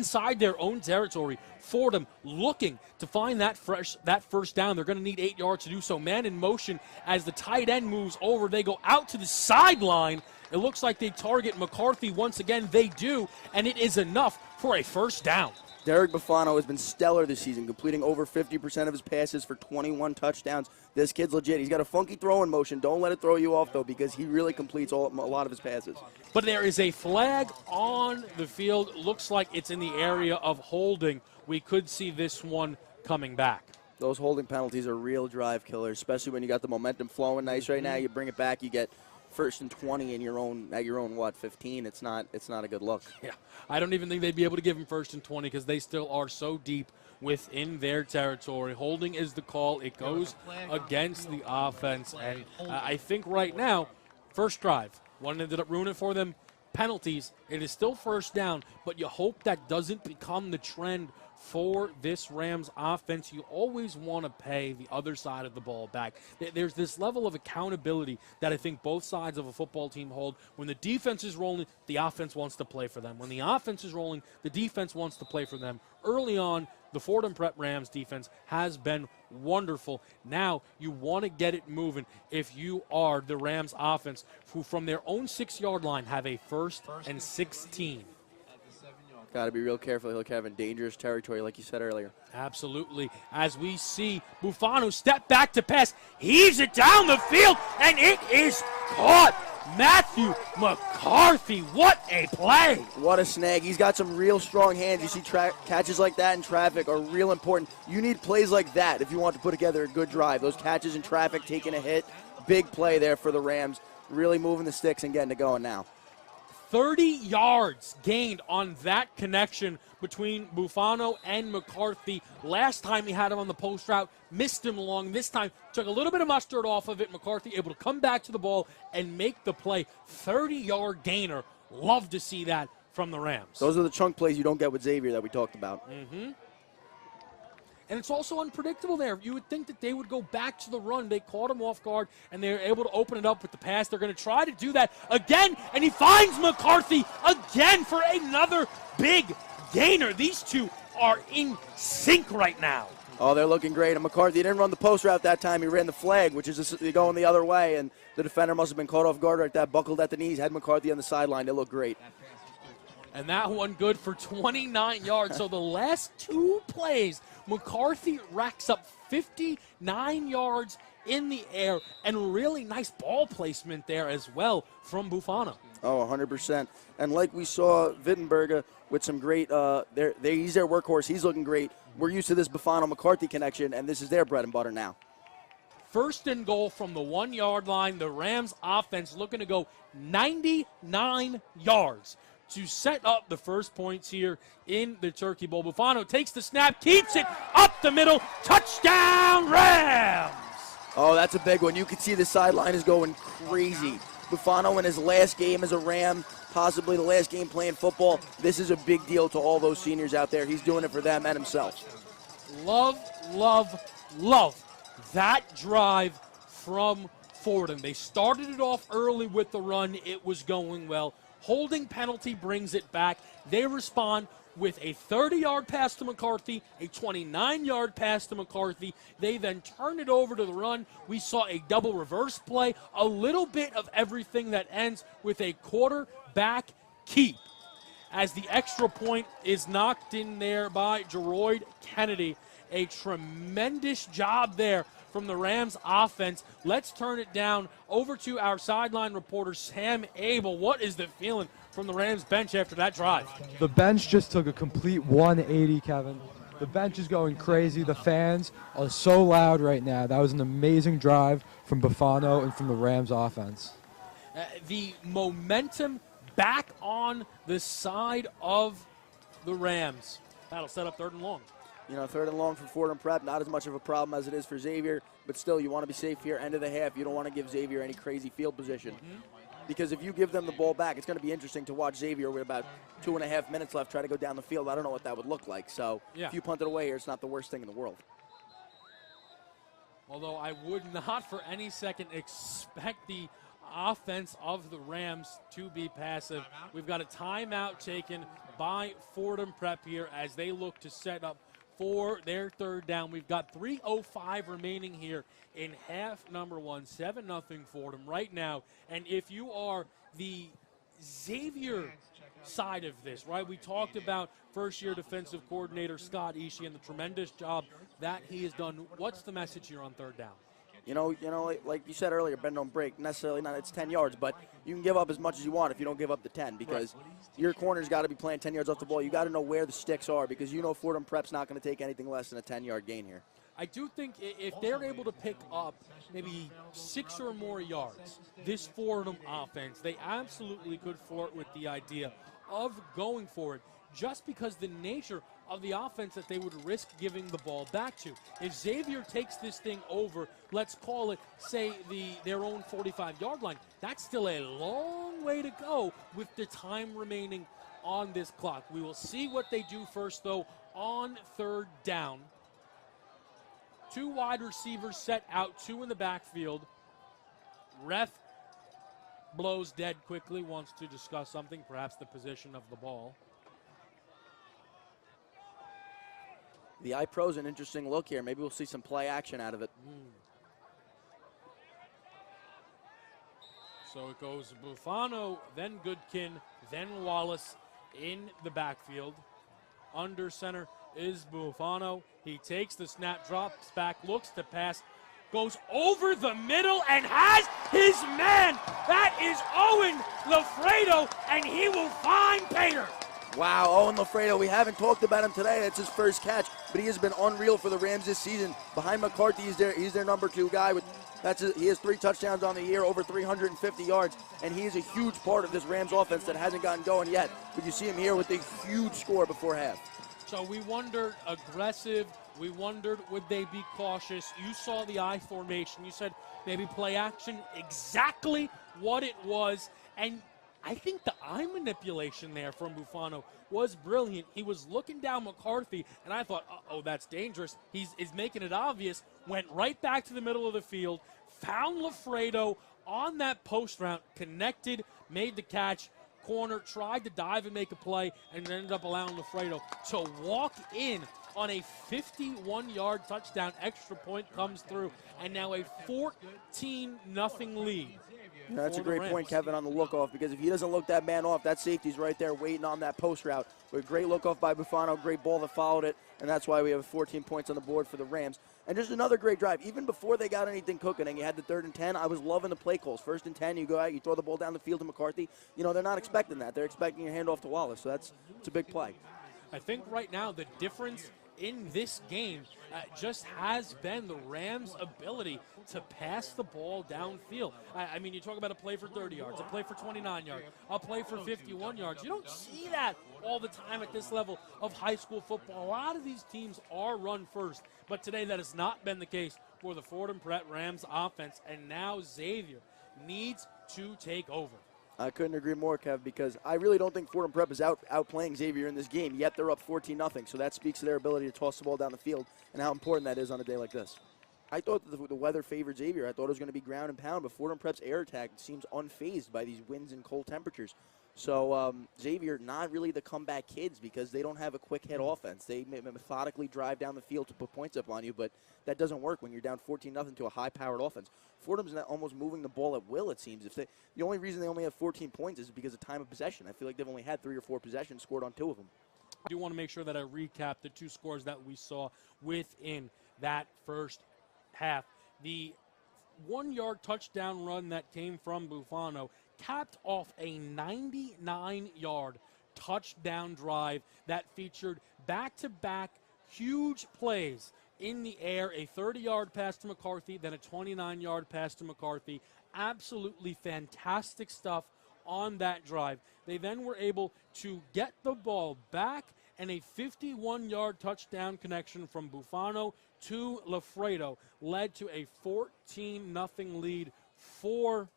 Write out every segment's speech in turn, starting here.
inside their own territory. Fordham looking to find that first down. They're going to need 8 yards to do so. Man in motion as the tight end moves over. They go out to the sideline. It looks like they target McCarthy once again. They do, and it is enough for a first down. Derek Bufano has been stellar this season, completing over 50% of his passes for 21 touchdowns. This kid's legit. He's got a funky throwing motion. Don't let it throw you off, though, because he really completes a lot of his passes. But there is a flag on the field. Looks like it's in the area of holding. We could see this one coming back. Those holding penalties are real drive killers, especially when you got the momentum flowing nice right now. You bring it back, you get first and 20 in your own 15. It's not a good look. Yeah, I don't even think they'd be able to give him first and 20 because they still are so deep within their territory. Holding is the call. It goes against the offense, and I think right now, first drive, one ended up ruining it for them. Penalties. It is still first down, but you hope that doesn't become the trend for this Rams offense. You always want to pay the other side of the ball back. There's this level of accountability that I think both sides of a football team hold. When the defense is rolling, the offense wants to play for them. When the offense is rolling, the defense wants to play for them. Early on, the Fordham Prep Rams defense has been wonderful. Now you want to get it moving if you are the Rams offense, who from their own 6-yard line have a first and 16. Got to be real careful. He'll have in dangerous territory, like you said earlier. Absolutely. As we see Bufano step back to pass, heaves it down the field, and it is caught. Matthew McCarthy, what a play. What a snag. He's got some real strong hands. You see catches like that in traffic are real important. You need plays like that if you want to put together a good drive. Those catches in traffic, taking a hit, big play there for the Rams. Really moving the sticks and getting it going now. 30 yards gained on that connection between Bufano and McCarthy. Last time he had him on the post route, missed him long. This time, took a little bit of mustard off of it. McCarthy able to come back to the ball and make the play. 30-yard gainer. Love to see that from the Rams. Those are the chunk plays you don't get with Xavier that we talked about. Mm-hmm. And it's also unpredictable there. You would think that they would go back to the run. They caught him off guard, and they're able to open it up with the pass. They're going to try to do that again, and he finds McCarthy again for another big gainer. These two are in sync right now. Oh, they're looking great. And McCarthy didn't run the post route that time. He ran the flag, which is going the other way, and the defender must have been caught off guard right there, buckled at the knees, had McCarthy on the sideline. They look great. And that one good for 29 yards. So the last two plays, McCarthy racks up 59 yards in the air, and really nice ball placement there as well from Bufano. Oh, 100%. And like we saw Wittenberger with some great, he's their workhorse. He's looking great. We're used to this Bufano-McCarthy connection, and this is their bread and butter now. First and goal from the 1-yard line. The Rams offense looking to go 99 yards to set up the first points here in the Turkey Bowl. Bufano takes the snap, keeps it up the middle. Touchdown, Rams! Oh, that's a big one. You can see the sideline is going crazy. Bufano in his last game as a Ram, possibly the last game playing football. This is a big deal to all those seniors out there. He's doing it for them and himself. Love, love, love that drive from Fordham. They started it off early with the run. It was going well. Holding penalty brings it back. They respond with a 30-yard pass to McCarthy, a 29-yard pass to McCarthy. They then turn it over to the run. We saw a double reverse play, a little bit of everything that ends with a quarterback keep. As the extra point is knocked in there by Geroid Kennedy. A tremendous job there from the Rams offense. Let's turn it down over to our sideline reporter, Sam Abel. What is the feeling from the Rams bench after that drive? The bench just took a complete 180, Kevin. The bench is going crazy. The fans are so loud right now. That was an amazing drive from Bufano and from the Rams offense. The momentum back on the side of the Rams. That'll set up 3rd and long. You know, 3rd and long for Fordham Prep, not as much of a problem as it is for Xavier, but still, you want to be safe here, end of the half. You don't want to give Xavier any crazy field position. Because if you give them the ball back, it's going to be interesting to watch Xavier with about 2.5 minutes left try to go down the field. I don't know what that would look like. So if you punt it away here, it's not the worst thing in the world. Although I would not for any second expect the offense of the Rams to be passive. We've got a timeout taken by Fordham Prep here as they look to set up for their third down. We've got 3:05 remaining here in half number one. 7-0 Fordham right now. And if you are the Xavier side of this, right? We talked about first-year defensive coordinator Scott Ishii and the tremendous job that he has done. What's the message here on third down? You know, like you said earlier, bend don't break. Necessarily not. It's 10 yards, but you can give up as much as you want if you don't give up the 10, because your corner's got to be playing 10 yards off the ball. You got to know where the sticks are, because you know Fordham Prep's not going to take anything less than a 10-yard gain here. I do think if they're able to pick up maybe 6 or more yards, this Fordham offense, they absolutely could flirt with the idea of going for it, just because the nature of the offense that they would risk giving the ball back to. If Xavier takes this thing over, let's call it, say, their own 45-yard line, that's still a long way to go with the time remaining on this clock. We will see what they do first, though, on third down. 2 wide receivers set out, 2 in the backfield. Ref blows dead quickly, wants to discuss something, perhaps the position of the ball. The iPro's an interesting look here. Maybe we'll see some play action out of it. So it goes Bufano, then Goodkin, then Wallace in the backfield. Under center is Bufano. He takes the snap, drops back, looks to pass, goes over the middle and has his man. That is Owen Lafredo, and he will find Pater. Wow, Owen Lafredo, we haven't talked about him today. That's his first catch, but he has been unreal for the Rams this season. Behind McCarthy, he's their number 2 guy. He has 3 touchdowns on the year, over 350 yards, and he is a huge part of this Rams offense that hasn't gotten going yet. But you see him here with a huge score before half. So we wondered aggressive. We wondered would they be cautious. You saw the I formation. You said maybe play action, exactly what it was. And I think the eye manipulation there from Bufano was brilliant. He was looking down McCarthy, and I thought, uh-oh, that's dangerous. He's making it obvious. Went right back to the middle of the field, found Lafredo on that post route, connected, made the catch. Corner tried to dive and make a play, and ended up allowing Lafredo to walk in on a 51-yard touchdown. Extra point comes through, and now a 14-0 lead. Yeah, that's a great point, Kevin, on the look-off, because if he doesn't look that man off, that safety's right there waiting on that post route. But a great look-off by Bufano, great ball that followed it, and that's why we have 14 points on the board for the Rams. And just another great drive. Even before they got anything cooking and you had the 3rd and 10, I was loving the play calls. 1st and 10, you go out, you throw the ball down the field to McCarthy. You know, they're not expecting that. They're expecting a handoff to Wallace, so it's a big play. I think right now the difference in this game just has been the Rams' ability to pass the ball downfield. I mean, you talk about a play for 30 yards, a play for 29 yards, a play for 51 yards. You don't see that all the time at this level of high school football. A lot of these teams are run first, but today that has not been the case for the Fordham Prep Rams offense, and now Xavier needs to take over. I couldn't agree more, Kev, because I really don't think Fordham Prep is outplaying Xavier in this game, yet they're up 14-0. So that speaks to their ability to toss the ball down the field and how important that is on a day like this. I thought that the weather favored Xavier. I thought it was going to be ground and pound, but Fordham Prep's air attack seems unfazed by these winds and cold temperatures. So Xavier, not really the comeback kids, because they don't have a quick hit offense. They methodically drive down the field to put points up on you, but that doesn't work when you're down 14-0 to a high-powered offense. Fordham's almost moving the ball at will, it seems. The only reason they only have 14 points is because of time of possession. I feel like they've only had 3 or 4 possessions, scored on 2 of them. I do want to make sure that I recap the 2 scores that we saw within that first half. The 1-yard touchdown run that came from Bufano capped off a 99-yard touchdown drive that featured back-to-back huge plays in the air, a 30-yard pass to McCarthy, then a 29-yard pass to McCarthy. Absolutely fantastic stuff on that drive. They then were able to get the ball back, and a 51-yard touchdown connection from Bufano to Lafredo led to a 14-0 lead for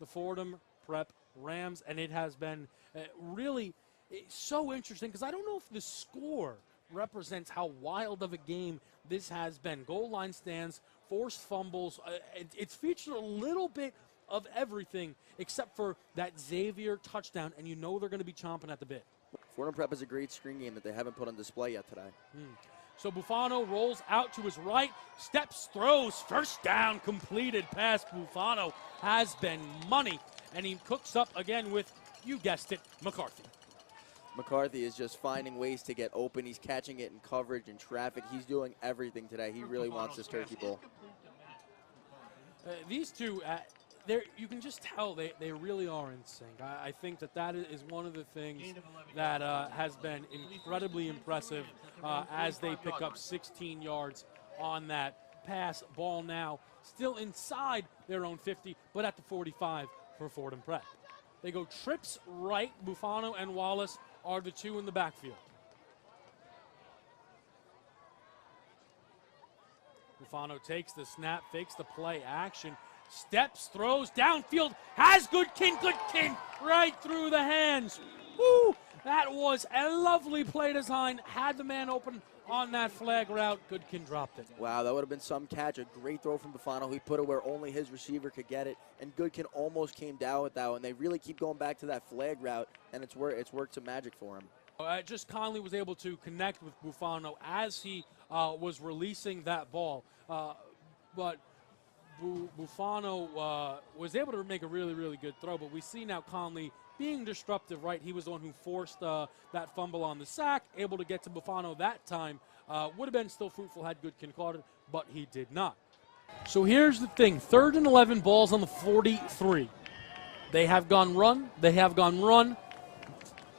the Fordham Prep Rams, and it has been really so interesting, because I don't know if the score represents how wild of a game this has been. Goal line stands, forced fumbles. It's featured a little bit of everything except for that Xavier touchdown, and you know they're going to be chomping at the bit. Fordham Prep is a great screen game that they haven't put on display yet today. So Bufano rolls out to his right, steps, throws, first down, completed pass. Bufano has been money, and he cooks up again with, you guessed it, McCarthy. McCarthy is just finding ways to get open. He's catching it in coverage and traffic. He's doing everything today. He really wants this Turkey Bowl. These two, you can just tell they really are in sync. I think that is one of the things that has been incredibly impressive as they pick up 16 yards on that pass. Ball now still inside their own 50, but at the 45 for Fordham Prep. They go trips right. Bufano and Wallace are the two in the backfield. Bufano takes the snap, fakes the play action, steps, throws, downfield, has Goodkin right through the hands. Woo! That was a lovely play design. Had the man open on that flag route. Goodkin dropped it. Wow, that would have been some catch. A great throw from Bufano. He put it where only his receiver could get it, and Goodkin almost came down with that one. They really keep going back to that flag route, and it's worked some magic for him. Just Conley was able to connect with Bufano as he was releasing that ball. But Bufano was able to make a really, really good throw. But we see now Conley being disruptive, right? He was the one who forced that fumble on the sack, able to get to Bufano that time. Would have been still fruitful had Goodkin caught it, but he did not. So here's the thing. 3rd and 11, balls on the 43. They have gone run. They have gone run.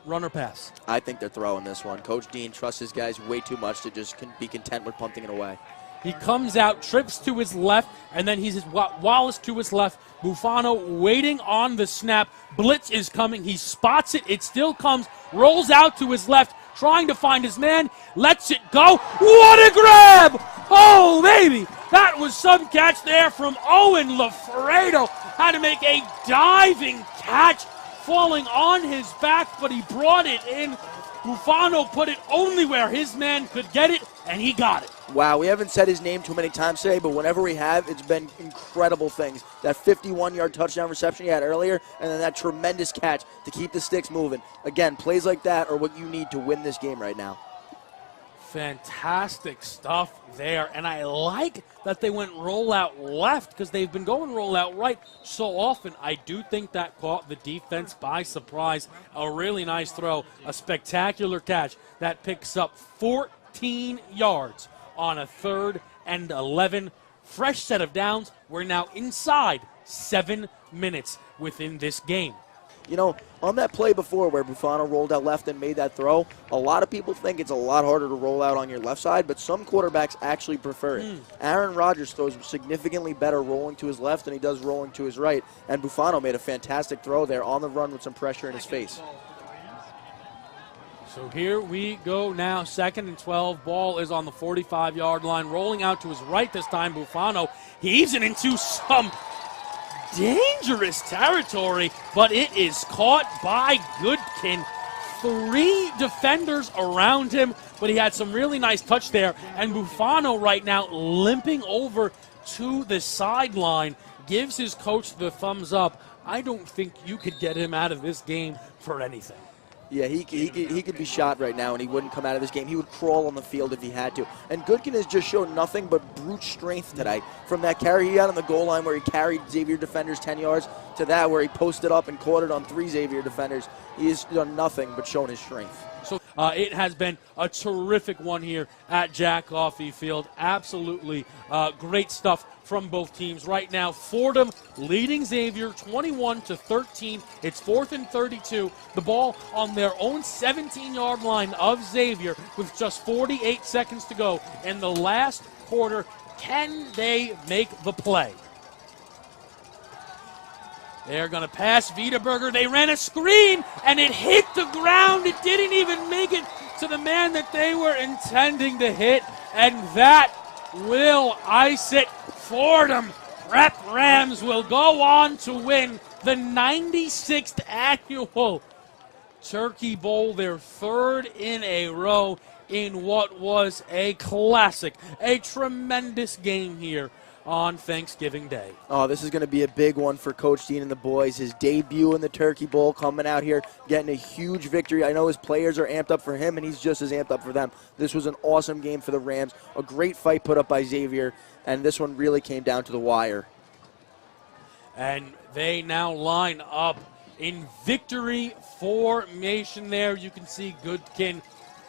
Run or pass? I think they're throwing this one. Coach Dean trusts his guys way too much to just be content with punting it away. He comes out, trips to his left, and then he's Wallace to his left. Bufano waiting on the snap. Blitz is coming. He spots it. It still comes. Rolls out to his left, trying to find his man. Lets it go. What a grab! Oh, baby! That was some catch there from Owen Lafredo. Had to make a diving catch, falling on his back, but he brought it in. Bufano put it only where his man could get it, and he got it. Wow, we haven't said his name too many times today, but whenever we have, it's been incredible things. That 51-yard touchdown reception he had earlier, and then that tremendous catch to keep the sticks moving. Again, plays like that are what you need to win this game right now. Fantastic stuff there, and I like that they went rollout left because they've been going rollout right so often. I do think that caught the defense by surprise. A really nice throw, a spectacular catch that picks up 14 yards on a 3rd and 11. Fresh set of downs. We're now inside 7 minutes within this game. You know, on that play before where Bufano rolled out left and made that throw, a lot of people think it's a lot harder to roll out on your left side, but some quarterbacks actually prefer it. Aaron Rodgers throws significantly better rolling to his left than he does rolling to his right, and Bufano made a fantastic throw there on the run with some pressure in his face. So here we go now, 2nd and 12. Ball is on the 45-yard line. Rolling out to his right this time, Bufano heaves it into some dangerous territory, but it is caught by Goodkin. 3 defenders around him, but he had some really nice touch there. And Bufano right now limping over to the sideline, gives his coach the thumbs up. I don't think you could get him out of this game for anything. Yeah, he could be shot right now, and he wouldn't come out of this game. He would crawl on the field if he had to. And Goodkin has just shown nothing but brute strength today. From that carry he had on the goal line where he carried Xavier defenders 10 yards to that where he posted up and caught it on 3 Xavier defenders. He has done nothing but shown his strength. So it has been a terrific one here at Jack Coffey Field. Absolutely great stuff from both teams. Right now, Fordham leading Xavier 21-13. It's 4th and 32. The ball on their own 17-yard line of Xavier with just 48 seconds to go in the last quarter. Can they make the play? They're going to pass Wiedeberger. They ran a screen, and it hit the ground. It didn't even make it to the man that they were intending to hit, and that will ice it. Fordham Prep Rams will go on to win the 96th annual Turkey Bowl, their 3rd in a row in what was a classic, a tremendous game here. on Thanksgiving Day. Oh, this is going to be a big one for Coach Dean and the boys. His debut in the Turkey Bowl, coming out here, getting a huge victory. I know his players are amped up for him, and he's just as amped up for them. This was an awesome game for the Rams, a great fight put up by Xavier, and this one really came down to the wire. And they now line up in victory formation there. You can see Goodkin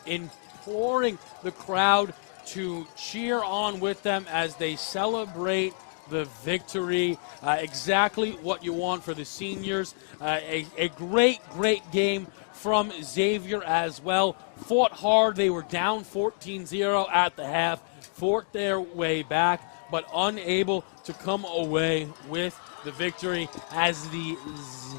imploring the crowd to cheer on with them as they celebrate the victory. Exactly what you want for the seniors. A great game from Xavier as well. Fought hard. They were down 14-0 at the half. Fought their way back, but unable to come away with the victory as the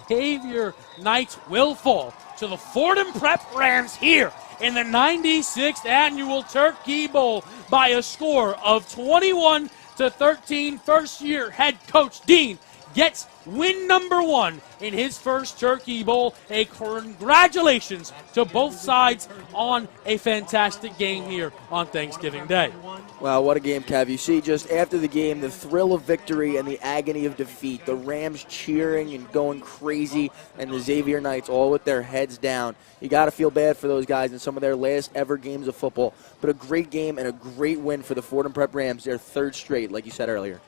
Xavier Knights will fall to the Fordham Prep Rams here in the 96th Annual Turkey Bowl by a score of 21-13. First-year head coach Dean gets win number 1 in his first Turkey Bowl. A congratulations to both sides on a fantastic game here on Thanksgiving Day. Wow, what a game, Kev. You see just after the game, the thrill of victory and the agony of defeat, the Rams cheering and going crazy, and the Xavier Knights all with their heads down. You got to feel bad for those guys in some of their last ever games of football. But a great game and a great win for the Fordham Prep Rams, their third straight, like you said earlier.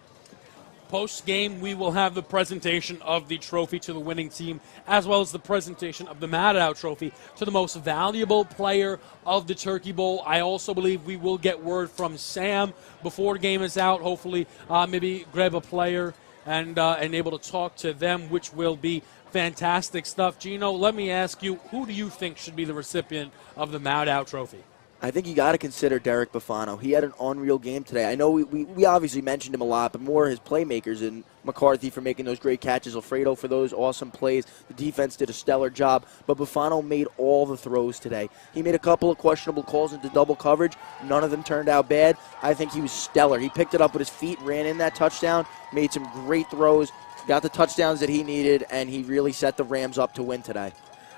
Post-game, we will have the presentation of the trophy to the winning team, as well as the presentation of the Maddow Trophy to the most valuable player of the Turkey Bowl. I also believe we will get word from Sam before the game is out. Hopefully, maybe grab a player and able to talk to them, which will be fantastic stuff. Gino, let me ask you, who do you think should be the recipient of the Maddow Trophy? I think you got to consider Derek Bufano. He had an unreal game today. I know we obviously mentioned him a lot, but more his playmakers and McCarthy for making those great catches, Alfredo for those awesome plays. The defense did a stellar job, but Bufano made all the throws today. He made a couple of questionable calls into double coverage. None of them turned out bad. I think he was stellar. He picked it up with his feet, ran in that touchdown, made some great throws, got the touchdowns that he needed, and he really set the Rams up to win today.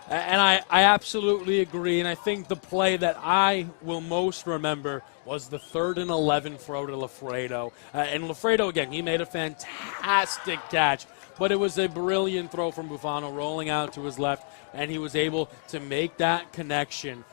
And I absolutely agree, and I think the play that I will most remember was the 3rd and 11 throw to Alfredo. And Alfredo, again, he made a fantastic catch, but it was a brilliant throw from Bufano rolling out to his left, and he was able to make that connection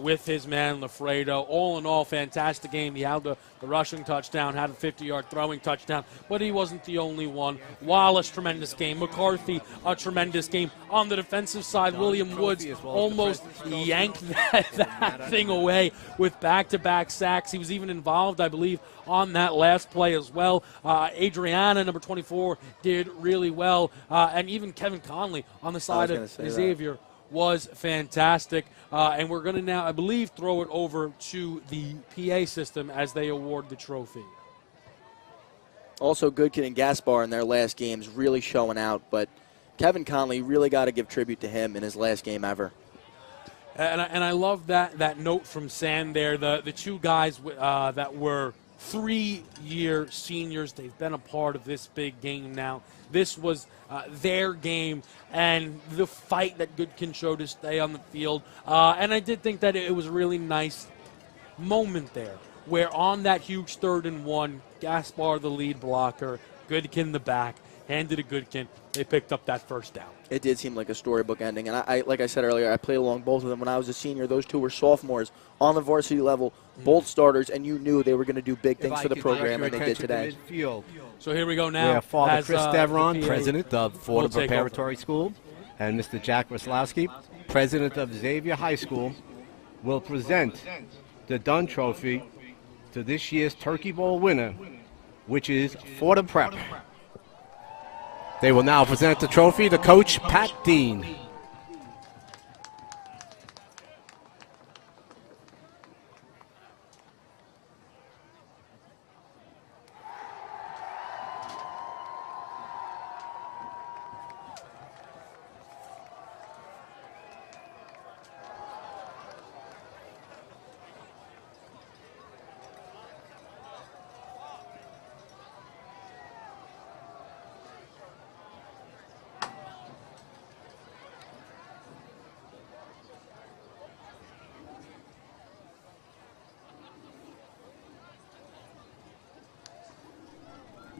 with his man Alfredo. All in all, fantastic game. He had the rushing touchdown, had a 50-yard throwing touchdown, but he wasn't the only one. Wallace, tremendous game. McCarthy, a tremendous game. On the defensive side, William Woods almost yanked that thing away with back-to-back sacks. He was even involved, I believe, on that last play as well. Adriana, number 24, did really well. And even Kevin Conley on the side of Xavier was fantastic. And we're going to now, I believe, throw it over to the PA system as they award the trophy. Also, Goodkin and Gaspar in their last games really showing out, but Kevin Conley, really got to give tribute to him in his last game ever. And I love that note from Sam there. The two guys that were 3-year seniors, they've been a part of this big game now. This was their game, and the fight that Goodkin showed to stay on the field. And I did think that it was a really nice moment there, where on that huge 3rd and 1, Gaspar, the lead blocker, Goodkin the back, handed to Goodkin. They picked up that first down. It did seem like a storybook ending, and I like I said earlier, I played along both of them when I was a senior. Those two were sophomores on the varsity level, both starters, and you knew they were going to do big things for the program, and they did today. So here we go now. We have Father Chris Devron, president of Fordham Preparatory School, and Mr. Jack Waslowski, president of Xavier High School, will present the Dunn Trophy to this year's Turkey Bowl winner, which is Fordham Prep. They will now present the trophy to Coach Pat Dean.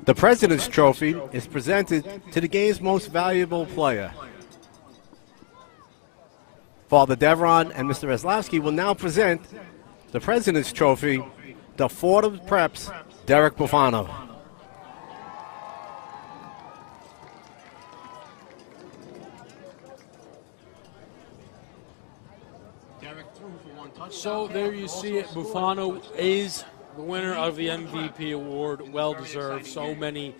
The President's Trophy is presented to the game's most valuable player. Father Devron and Mr. Veslowski will now present the President's Trophy to Fordham Prep's Derek Bufano. So there you see it. Bufano is the winner of the MVP award. Well deserved. So many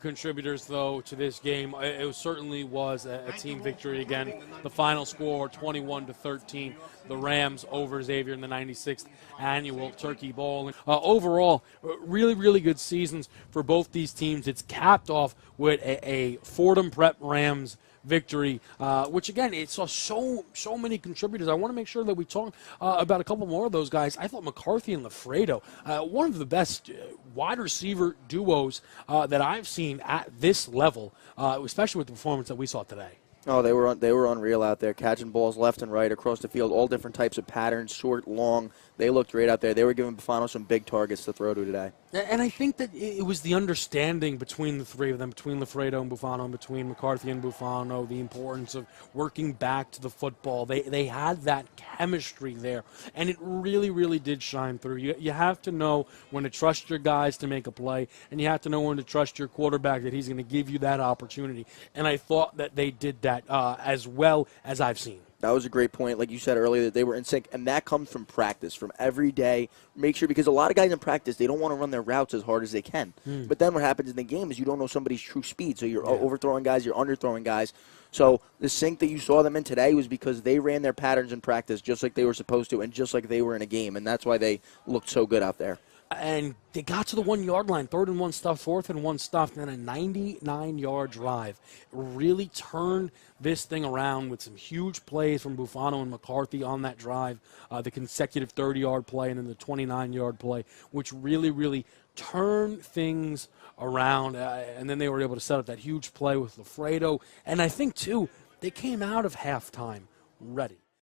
contributors, though, to this game. It certainly was a team victory again. The final score, 21-13. The Rams over Xavier in the 96th annual Turkey Bowl. Overall, really, really good seasons for both these teams. It's capped off with a Fordham Prep Rams victory, which again, it saw so many contributors. I want to make sure that we talk about a couple more of those guys. I thought McCarthy and Lafredo, one of the best wide receiver duos that I've seen at this level, especially with the performance that we saw today. Oh, they were unreal out there, catching balls left and right across the field, all different types of patterns, short, long. They looked great out there. They were giving Bufano some big targets to throw to today. And I think that it was the understanding between the three of them, between Lafredo and Bufano, and between McCarthy and Bufano, the importance of working back to the football. They had that chemistry there, and it really, really did shine through. You have to know when to trust your guys to make a play, and you have to know when to trust your quarterback that he's going to give you that opportunity. And I thought that they did that as well as I've seen. That was a great point. Like you said earlier, that they were in sync, and that comes from practice, from every day. Make sure, because a lot of guys in practice, they don't want to run their routes as hard as they can. But then what happens in the game is you don't know somebody's true speed, so you're overthrowing guys, you're underthrowing guys. So the sync that you saw them in today was because they ran their patterns in practice just like they were supposed to and just like they were in a game, and that's why they looked so good out there. And they got to the 1 yard line, 3rd and 1 stuff, 4th and 1 stuff, and then a 99-yard drive. Really turned this thing around with some huge plays from Bufano and McCarthy on that drive, the consecutive 30-yard play and then the 29-yard play, which really, really turned things around. And then they were able to set up that huge play with Lafredo. And I think, too, they came out of halftime ready.